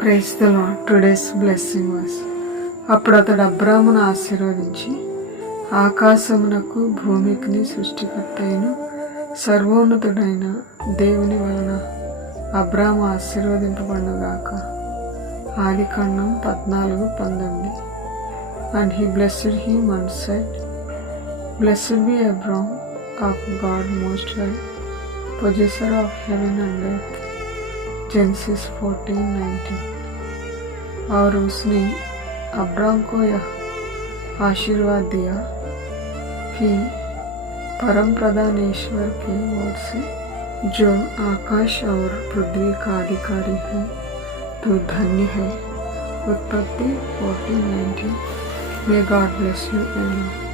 Praise the lord. Today's blessing was, అప్పుడు అతడు అబ్రామును ఆశీర్వదించి, ఆకాశమునకు భూమికిని సృష్టికర్త అయిన సర్వోన్నతుడైన దేవుని వలన అబ్రాము ఆశీర్వదింపబడుగాక. ఆదికాండం 14:19. And he blessed him and said, Blessed be Abram of God Most High, possessor of heaven and earth. Genesis 14:19. और उसने अब्राम को यह आशीर्वाद दिया कि परम प्रधान ईश्वर की ओर से, जो आकाश और पृथ्वी का अधिकारी है, तो धन्य है. उत्पत्ति 14:19. May God bless you. Amen.